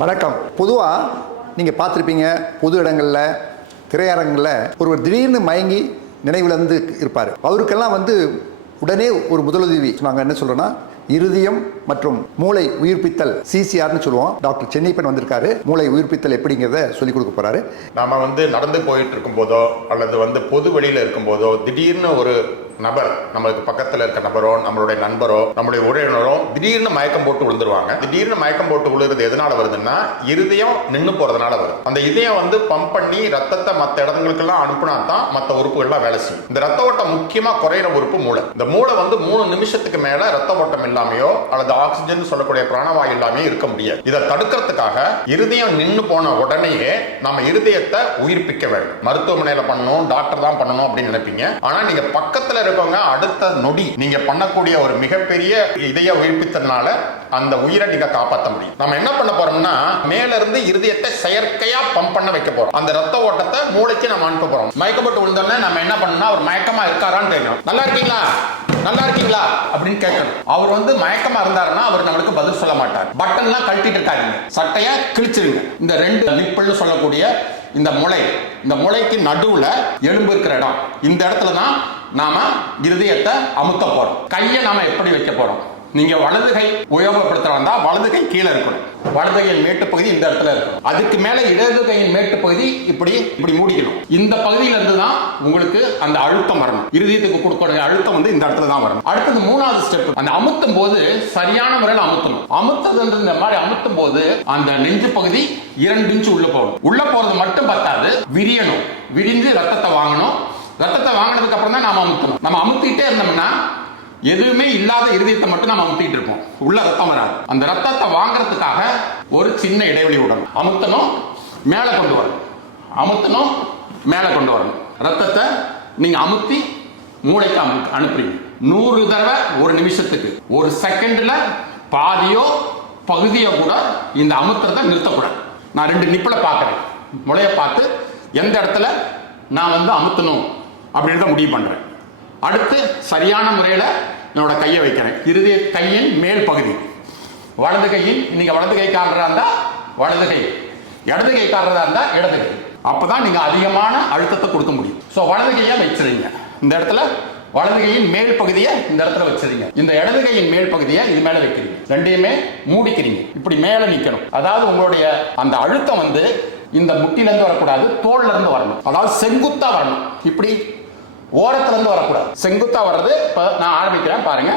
வணக்கம். பொதுவாக நீங்கள் பார்த்துருப்பீங்க, பொது இடங்களில், திரையரங்கில் ஒருவர் திடீர்னு மயங்கி நினைவிழந்து இருப்பார். அவருக்கெல்லாம் உடனே ஒரு முதலுதவி நாங்கள் என்ன சொல்கிறோன்னா, இருதயம் மற்றும் மூளை உயிர்ப்பித்தல், சிசிஆர்னு சொல்லுவோம். டாக்டர் சென்னிப்பன் வந்திருக்காரு. மூளை உயிர்ப்பித்தல் எப்படிங்கிறத சொல்லிக் கொடுக்க போறாரு. நாம நடந்து போயிட்டு இருக்கும் போதோ அல்லது பொது வெளியில இருக்கும் போதோ திடீர்னு ஒரு நபர், நம்மளுக்கு பக்கத்தில் இருக்க நபரோ, நம்மளுடைய நண்பரோ, நம்மளுடைய உறவினரோ திடீர்னு மயக்கம் போட்டு விழுந்துருவாங்க. திடீர்னு மயக்கம் போட்டு விழுறது எதனால வருதுன்னா, இருதயம் நின்று போறதுனால வருது. அந்த இதயம் பம்ப் பண்ணி ரத்தத்தை மற்ற இடங்களுக்கெல்லாம் அனுப்புனா தான் மற்ற உறுப்புகள்லாம் வேலை செய்யும். இந்த ரத்த ஓட்டம் முக்கியமா குறையிற உறுப்பு மூளை. இந்த மூளை 3 நிமிஷத்துக்கு மேல ரத்த ஓட்டம் இல்லாமையோ அல்லது ஆக்சிஜன் சொல்லக்கூடிய பிராணவாயு இல்லாமையோ இருக்க முடியாது. இதை தடுக்கிறதுக்காக இருதயம் நின்று போன உடனேயே நம்ம இருதயத்தை உயிர்ப்பிக்க வேண்டும். மருத்துவமனையில பண்ணணும், டாக்டர் தான் பண்ணணும் அப்படின்னு நினைப்பீங்க. ஆனா நீங்க பக்கத்துல அடுத்த நொடி நீங்க பண்ணக்கூடிய ஒரு மிகப்பெரிய இதய உயிர்ப்பித்தனால அந்த உயிரை நீங்க காப்பாற்ற முடியும். நம்ம என்ன பண்ண போறோம்னா, மேல இருந்து இருதயத்தை செயற்கையா பம்ப் பண்ண வைக்க போறோம். அந்த ரத்த ஓட்டத்தை மூளைக்கு நம்ம அனுப்ப போறோம். மயக்கப்பட்டு விழுந்தோம்னா நம்ம என்ன பண்ணணும், அவர் மயக்கமா இருக்காரான்னு கேட்கணும். நல்லா இருக்கீங்களா, நல்லா இருக்கீங்களா அப்படின்னு கேட்கணும். அவர் மயக்கமா இருந்தாருன்னா அவர் நம்மளுக்கு பதில் சொல்ல மாட்டார். பட்டன்லாம் கழட்டிட்டு இருக்காருங்க, சட்டையா கிழிச்சிருங்க. இந்த 2 நிப்பிள்னு சொல்லக்கூடிய இந்த முளைக்கு நடுவுல எலும்பு இருக்கிற இடம், இந்த இடத்துல தான் நாம இருதயத்தை அமுத்த போறோம். கையை நாம எப்படி வைக்க போறோம்? நீங்க வலது கை உபயோகப்படுத்துறதா வலது கை கீழே இருக்கணும். வலது கையின் மேட்டு பகுதி இந்த இடத்துல இருக்கும். அதுக்கு மேல இடது கையின் மேட்டு பகுதி இப்படி மூடிக்கணும். இந்த பகுதியில இருந்து தான் உங்களுக்கு அந்த அழுத்தம் வரணும். இருதயத்துக்கு கொடுக்கக்கூடிய அழுத்தம் இந்த இடத்துல தான் வரணும். அடுத்தது 3வது ஸ்டெப், அந்த அமுத்தும் போது சரியான முறையில் அமுத்தணும். அமுத்துறது மாதிரி அமுத்தும் போது அந்த நெஞ்சு பகுதி 2 இன்ச்சு உள்ள போகணும். உள்ள போறது மட்டும் பத்தாது, விரியணும். விரிஞ்சு ரத்தத்தை வாங்கணும். ரத்தத்தை வாங்கினதுக்கு அப்புறம் தான் நாம அமுத்தணும். நம்ம அமுத்திட்டே இருந்தோம்னா எதுவுமே இல்லாத இருதயத்தை மட்டும் நம்ம அமுத்திட்டு இருப்போம், உள்ள ரத்தம் வராது. அந்த ரத்தத்தை வாங்குறதுக்காக ஒரு சின்ன இடைவெளி விடணும். அமுத்தணும், மேல கொண்டு வரணும். அமுத்தணும், மேல கொண்டு வரணும். ரத்தத்தை நீங்க அமுத்தி மூளைக்கு அனுப்புறீங்க. 100 தடவை ஒரு நிமிஷத்துக்கு. ஒரு செகண்ட்ல பாதியோ பகுதியோ கூட இந்த அமுத்திரத்தை நிறுத்தக்கூடாது. நான் 2 நிப்பிளை பார்க்கறேன். முளைய பார்த்து எந்த இடத்துல நான் அமுத்தணும் அப்படின்றத முடிவு பண்றேன். அடுத்து சரியான முறையில் என்னோட கையை வைக்கிறேன். இருதய கையின் மேல் பகுதி, வலது கையின், நீங்க வலது கை காட்டுறதா இருந்தா வலது கை, இடது கை காட்டுறதா இருந்தா இடது கை. அப்பதான் நீங்க அதிகமான அழுத்தத்தை கொடுக்க முடியும். ஸோ வலது கையை வச்சிருங்க. இந்த இடத்துல வலது கையின் மேல் பகுதியை இந்த இடத்துல வச்சிருங்க. இந்த இடது கையின் மேல் பகுதியை இது மேல வைக்கிறீங்க. 2யுமே மூடிக்கிறீங்க. இப்படி மேல நிக்கணும். அதாவது உங்களுடைய அந்த அழுத்தம் இந்த முட்டில இருந்து வரக்கூடாது, தோல்ல இருந்து வரணும். அதாவது செங்குத்தா வரணும். இப்படி ஓரத்துல இருந்து வரக்கூடாது, செங்குத்தா வர்றது. இப்ப நான் ஆரம்பிக்கிறேன், பாருங்க.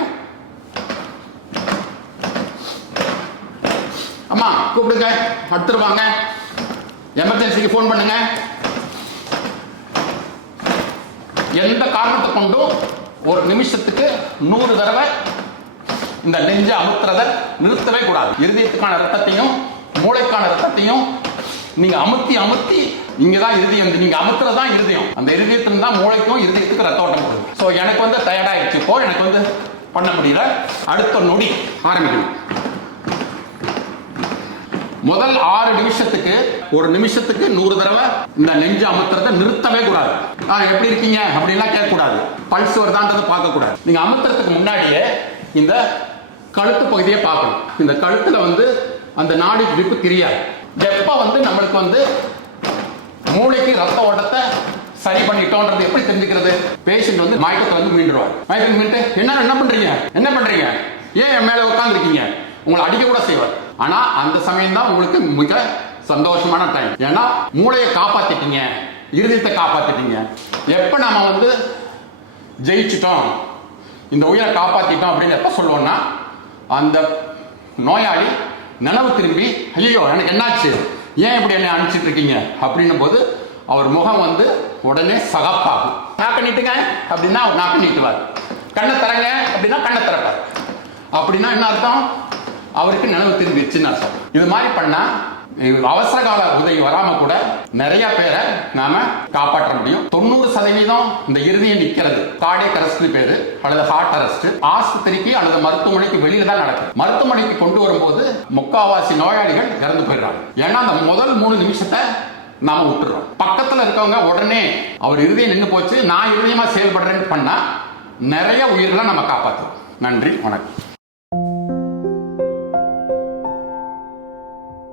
அம்மா கூப்பிடுங்க, அடுத்துருவாங்க, எமர்ஜென்சிக்கு போன் பண்ணுங்க. எந்த காரணத்தை கொண்டும் ஒரு நிமிஷத்துக்கு 100 தடவை இந்த நெஞ்ச அமுத்துறதை நிறுத்தவே கூடாது. இருதயத்துக்கான ரத்தத்தையும் மூளைக்கான ரத்தத்தையும் நீங்க அமுத்தி இங்கதான் இருதயம், நீங்க அமுத்துறதுதான் இருதயம். அந்த இருதயத்துல தான் மூளைக்கும் இருதயத்துக்கு ரத்த ஓட்டம் கொடுக்கும். சோ எனக்கு டயர்ட் ஆயிடுச்சு, இப்போ எனக்கு பண்ண முடியல. அடுத்த நொடி ஆரம்பிக்கணும். முதல் 6 நிமிஷத்துக்கு, ஒரு நிமிஷத்துக்கு 100 தடவை இந்த நெஞ்சு அமுத்துறதை நிறுத்தவே கூடாது. எப்படி இருக்கீங்க அப்படின்லாம் கேட்க கூடாது. பல்ஸ் வருதான்றதை பார்க்க கூடாது. நீங்க அமுத்துறதுக்கு முன்னாடியே இந்த கழுத்து பகுதியை பார்க்கணும். இந்த கழுத்துல அந்த நாடி விப்பு தெரியாது. எப்ப நம்மளுக்கு மூளைக்கு ரத்த ஓட்டத்தை சரி பண்ணிட்டோன்றது எப்படி தெரிஞ்சுக்கிறது? பேஷண்ட் மயக்கத்தை மீண்டுருவார். மயக்கம் மீண்டு என்ன பண்றீங்க, ஏன் என் மேல உட்கார்ந்து இருக்கீங்க, உங்களை அடிக்க கூட செய்வார். ஆனா அந்த சமயம் தான் உங்களுக்கு மிக சந்தோஷமான டைம். ஏன்னா மூளையை காப்பாத்திட்டீங்க, இருதயத்தை காப்பாத்திட்டீங்க. எப்ப நாம ஜெயிச்சிட்டோம், இந்த உயிரை காப்பாத்திட்டோம் அப்படின்னு எப்ப சொல்லுவோம்னா, அந்த நோயாளி நினைவு திரும்பி, ஐயோ எனக்கு என்னாச்சு, ஏன் இப்படி என்ன அனுப்பிச்சிட்டு இருக்கீங்க அப்படின்னும் போது அவர் முகம் உடனே சகப்பாகும். நாக்க நீட்டுங்க அப்படின்னா நாக்க நீட்டுவார். கண்ணை தரங்க அப்படின்னா கண்ணை திறப்பார். அப்படின்னா என்ன அர்த்தம்? அவருக்கு நினைவு திரும்பிடுச்சுன்னு அர்த்தம். இது மாதிரி பண்ணா அவசர கால உதவி வராம கூட நிறைய பேரை நாம காப்பாற்ற முடியும். 90% இந்த இருதயம் நிக்கிறது கார்டியக் அரெஸ்ட் பேரு, அல்லது ஹார்ட் அரெஸ்ட். ஆஸ்பத்திரிக்கு அல்லது மருத்துவமனைக்கு வெளியில தான் நடக்கும். மருத்துவமனைக்கு கொண்டு வரும்போது முக்காவாசி நோயாளிகள் இறந்து போயிடுறாங்க. ஏன்னா அந்த முதல் 3 நிமிஷத்தை நாம விட்டுறோம். பக்கத்துல இருக்கவங்க உடனே அவர் இருதயம் நின்று போச்சு, நான் இருதயமா செயல்படுறேன்னு பண்ணா நிறைய உயிர்களை நம்ம காப்பாற்றுவோம். நன்றி, வணக்கம்.